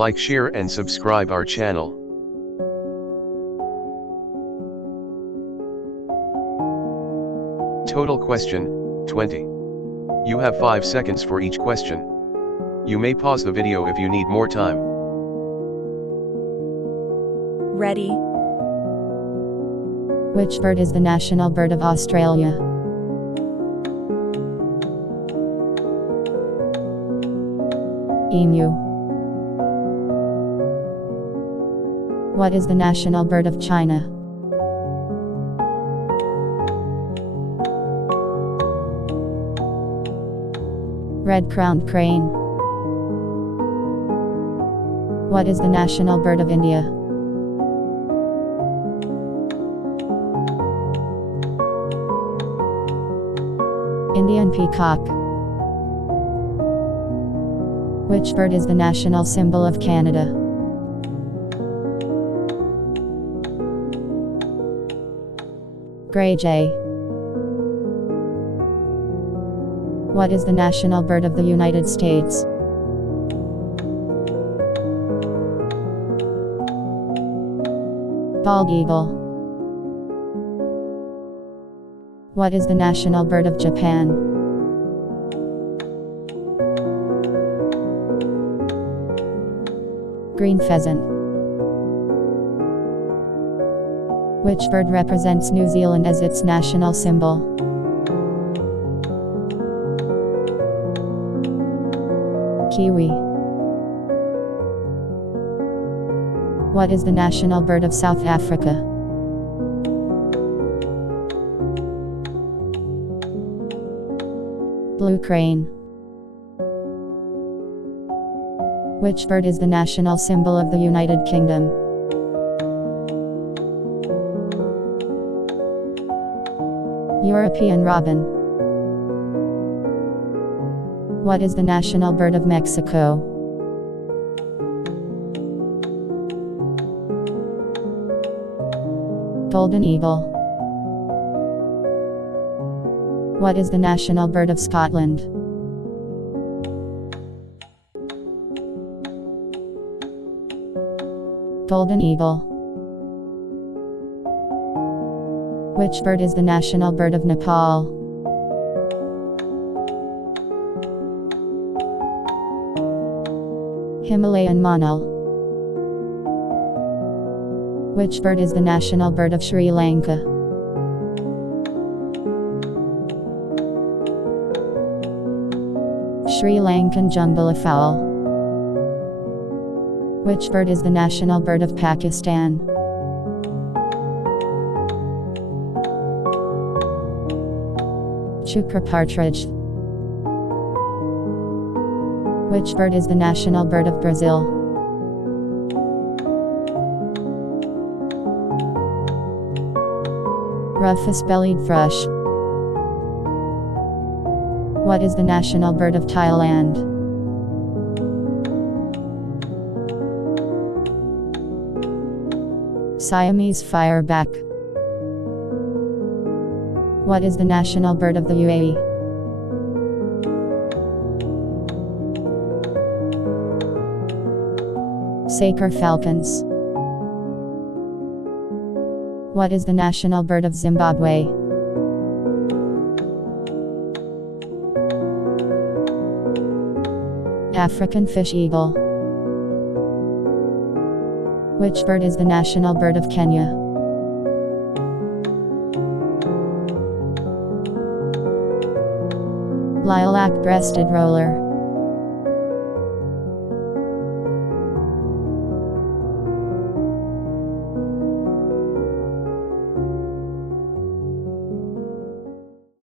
Like, share and subscribe our channel. Total question, 20. You have 5 seconds for each question. You may pause the video if you need more time. Ready? Which bird is the national bird of Australia? Emu. What is the national bird of China? Red-crowned crane. What is the national bird of India? Indian peacock. Which bird is the national symbol of Canada? Grey jay. What is the national bird of the United States? Bald eagle. What is the national bird of Japan? Green pheasant. Which bird represents New Zealand as its national symbol? Kiwi. What is the national bird of South Africa? Blue crane. Which bird is the national symbol of the United Kingdom? European robin. What is the national bird of Mexico? Golden eagle. What is the national bird of Scotland? Golden eagle. Which bird is the national bird of Nepal? Himalayan monal. Which bird is the national bird of Sri Lanka? Sri Lankan jungle fowl. Which bird is the national bird of Pakistan? Chukar partridge. Which bird is the national bird of Brazil? Rufous-bellied thrush. What is the national bird of Thailand? Siamese fireback. What is the national bird of the UAE? Saker falcons. What is the national bird of Zimbabwe? African fish eagle. Which bird is the national bird of Kenya? Lilac-breasted roller.